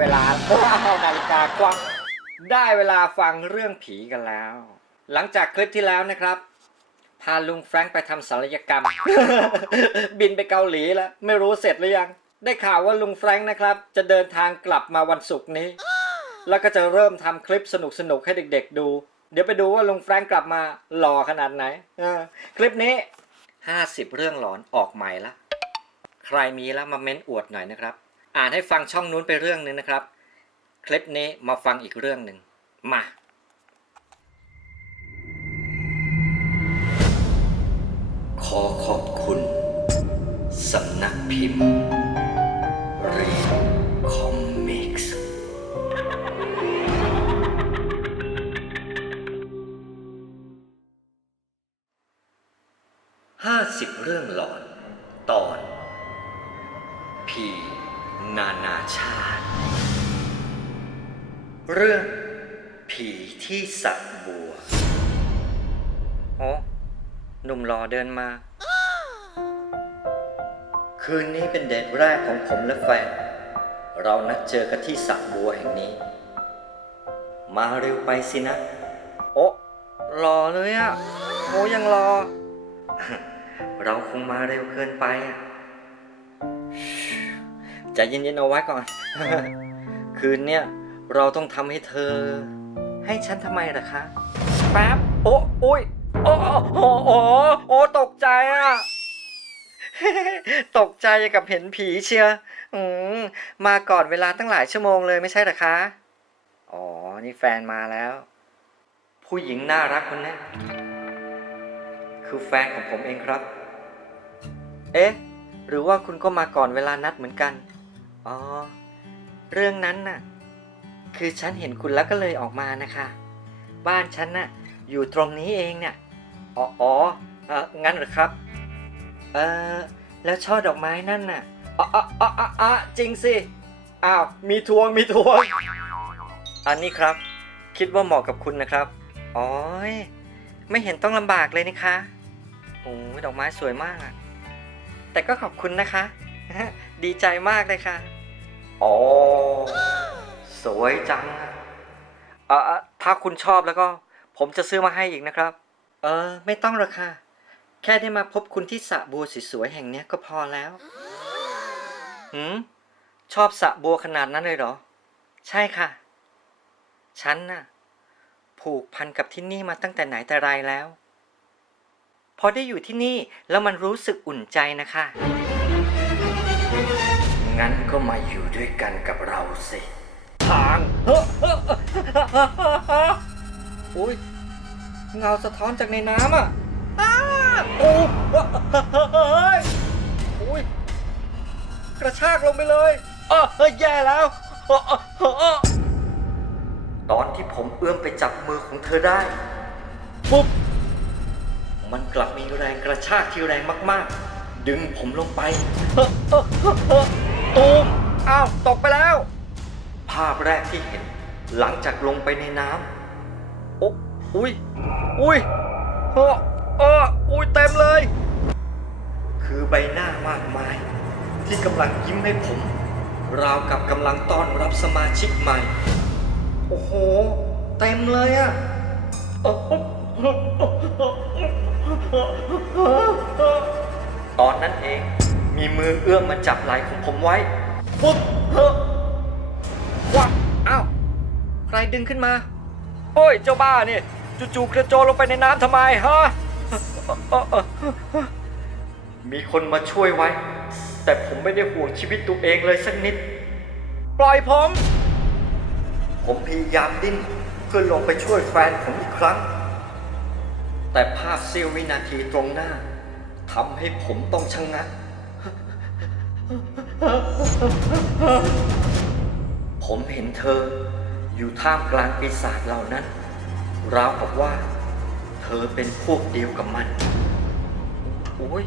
เวลานาฬิกากว้างได้เวลาฟังเรื่องผีกันแล้ว หลังจากคลิปที่แล้วนะครับ พาลุงแฟรงค์ไปทำศัลยกรรม บินไปเกาหลีแล้ว ไม่รู้เสร็จหรือยัง ได้ข่าวว่าลุงแฟรงค์นะครับ จะเดินทางกลับมาวันศุกร์นี้ แล้วก็จะเริ่มทำคลิปสนุกๆให้เด็กๆดู เดี๋ยวไปดูว่าลุงแฟรงค์กลับมาหล่อขนาดไหนคลิปนี้ 50 เรื่องหลอนออกใหม่ละใครมีแล้วมาเม้นอวดหน่อยนะครับ อ่านให้ฟังช่องนู้นไปเรื่องหนึงนะครับ คลิปนี้มาฟังอีกเรื่องหนึ่งมาขอขอบคุณ สำนักพิมพ์รีคอมิกส์ห้าสิบเรื่องหลอน ตอน ผี นานาชาติ เรื่องผีที่สระบัว โอ้หนุ่มหล่อเดินมา คืนนี้เป็นเดทแรกของผมและแฟน เรานัดเจอกันที่สระบัวแห่งนี้ มาเร็วไปสินะ โอ้รอเลยอะโอ้ยังรอ เราคงมาเร็วเกินไปอะ ใจเย็นๆเอาไว้ก่อน คืนเนี้ยเราต้องทำให้เธอ ให้ฉันทำไมล่ะคะแป๊บโอ้โอ้ยโอ้โอ้โอ้โอ้ตกใจอะ ตกใจกับเห็นผีเชียร์อืมมาก่อนเวลาตั้งหลายชั่วโมงเลยไม่ใช่เหรอคะ อ๋อ นี่แฟนมาแล้ว ผู้หญิงน่ารักคนนี้คือแฟนของผมเองครับ เอ๊ะ หรือว่าคุณก็มาก่อนเวลานัดเหมือนกัน อ๋อ เรื่องนั้นน่ะ คือฉันเห็นคุณแล้วก็เลยออกมานะคะ บ้านฉันน่ะ อยู่ตรงนี้เองเนี่ย อ๋อออเอองั้นเหรอครับ เออแล้วช่อดอกไม้นั่นน่ะอ๋ออ๋ออ๋ออ๋ออ๋อจริงสิ อ้าว มีทวง มีทวง อันนี้ครับ คิดว่าเหมาะกับคุณนะครับ อ๋อยไม่เห็นต้องลำบากเลยนะคะ โอ้ดอกไม้สวยมากอะแต่ก็ขอบคุณนะคะ ดีใจมากเลยค่ะ อ๋สวยจังอะเอ่อถ้าคุณชอบแล้วก็ ผมจะซื้อมาให้อีกนะครับ เออ ไม่ต้องหรอกค่ะ แค่ได้มาพบคุณที่สระบัวสวยๆแห่งเนี้ยก็พอแล้วหืมชอบสระบัวขนาดนั้นเลยเหรอ ใช่ค่ะ ฉันน่ะ ผูกพันกับที่นี่มาตั้งแต่ไหนแต่ไรแล้ว พอได้อยู่ที่นี่แล้วมันรู้สึกอุ่นใจนะคะ งั้นก็มาอยู่ด้วยกันกับเราสิ ทางอุ้ยเงาสะท้อนจากในน้ำอะอ้าโอ้เฮ้ยอุ้ยกระชากลงไปเลยเออเฮ้ยแย่แล้วเออเออเออเออตอนที่ผมเอื้อมไปจับมือของเธอได้ ปุ๊บ มันกลับมีแรงกระชากที่แรงมาก ๆ ดึงผมลงไป เฮ้อเฮ้อเฮ้อเฮ้อ ตูมอ้าวตกไปแล้ว ภาพแรกที่เห็น หลังจากลงไปในน้ำโอ้อุ้ยอุ้ยเฮ้อเอออุ้ยเต็มเลย คือใบหน้ามากมาย ที่กำลังยิ้มให้ผม ราวกับกำลังต้อนรับสมาชิกใหม่ โอ้โห เต็มเลยอะตอนนั้นเอง มีมือเอื้อมมาจับไหล่ของผมไว้ปุ๊บเฮ้อว้าอ้าวใครดึงขึ้นมา โอ้ยเจ้าบ้านี่จู่ๆกระโจนลงไปในน้ำทำไมฮะมีคนมาช่วยไว้ แต่ผมไม่ได้ห่วงชีวิตตัวเองเลยสักนิด ปล่อยผม ผมพยายามดิ้นเพื่อลงไปช่วยแฟนผมอีกครั้ง แต่ภาพเสี้ยววินาทีตรงหน้าทำให้ผมต้องชะงงัก ผมเห็นเธออยู่ท่ามกลางปีศาจเหล่านั้น ราวกับว่า เธอเป็นพวกเดียวกับมัน โอ้ย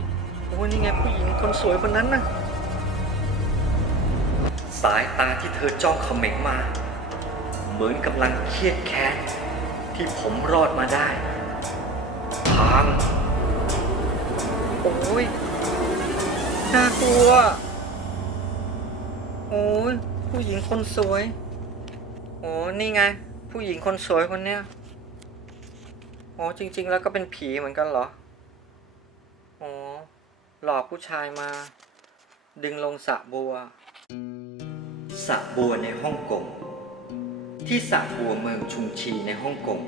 โอ้ยนี่ไงผู้หญิงคนสวยคนนั้นนะสายตาที่เธอจ้องเขม็งมา เหมือนกำลังเครียดแค้นที่ผมรอดมาได้ทางโอ้ย น่ากลัว โอ้ยผู้หญิงคนสวย โอ้นี่ไง ผู้หญิงคนสวยคนเนี้ยอ๋อจริง ๆ แล้วก็เป็นผีเหมือนกันเหรออ๋อหลอกผู้ชายมา ดึงลงสระบัวสระบัวในฮ่องกงที่สระบัวเมืองชุงชีในฮ่องกง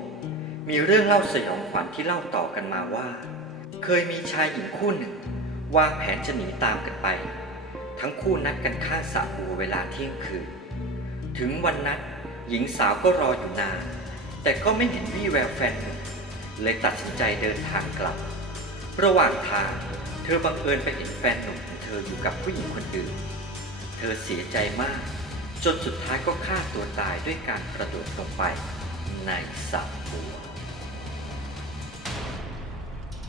มีเรื่องเล่าสยองขวัญที่เล่าต่อกันมาว่า เคยมีชายหญิงคู่หนึ่ง วางแผนจะหนีตามกันไป ทั้งคู่นัดกันข้างสระบัวเวลาเที่ยงคืน ถึงวันนัดหญิงสาวก็รออยู่นาน แต่ก็ไม่เห็นวี่แววแฟนหนุ่มเลยตัดสินใจเดินทางกลับ ระหว่างทางเธอบังเอิญไปเห็นแฟนหนุ่มของเธออยู่กับผู้หญิงคนอื่น เธอเสียใจมาก จนสุดท้ายก็ฆ่าตัวตายด้วยการกระโดดลงไปในสระบัว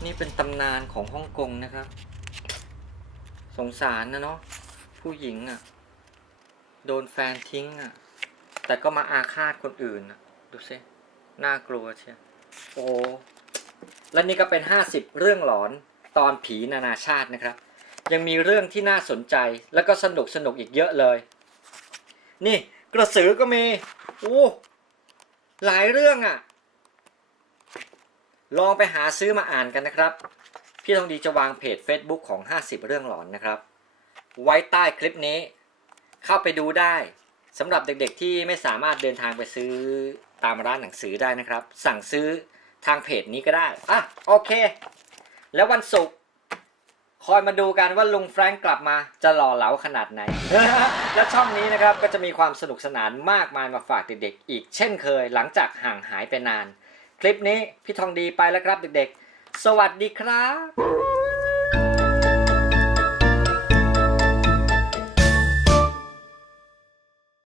นี่เป็นตำนานของฮ่องกงนะครับ สงสารนะเนาะ ผู้หญิงอะ่ะ โดนแฟนทิ้งอะ่ะ แต่ก็มาอาฆาตคนอื่นอะดูสิน่ากลัวเชียวโอ้และนี่ก็เป็น 50 เรื่องหลอนตอนผีนานาชาตินะครับ ยังมีเรื่องที่น่าสนใจแล้วก็สนุกสนุกอีกเยอะเลย นี่กระสือก็มีโอ้หลายเรื่องอะ่ะ ลองไปหาซื้อมาอ่านกันนะครับ พี่ทองดีจะวางเพจ Facebook ของ 50 เรื่องหลอนนะครับ ไว้ใต้คลิปนี้ เข้าไปดูได้สำหรับเด็กๆที่ไม่สามารถเดินทางไปซื้อตามร้านหนังสือได้นะครับ สั่งซื้อทางเพจนี้ก็ได้อะโอเค แล้ววันศุกร์คอยมาดูกันว่าลุงแฟรงก์กลับมาจะหล่อเหลาขนาดไหน และช่องนี้นะครับก็จะมีความสนุกสนานมากมายมาฝากเด็กๆ อีกเช่นเคยหลังจากห่างหายไปนาน คลิปนี้พี่ทองดีไปแล้วครับเด็กๆ สวัสดีครับ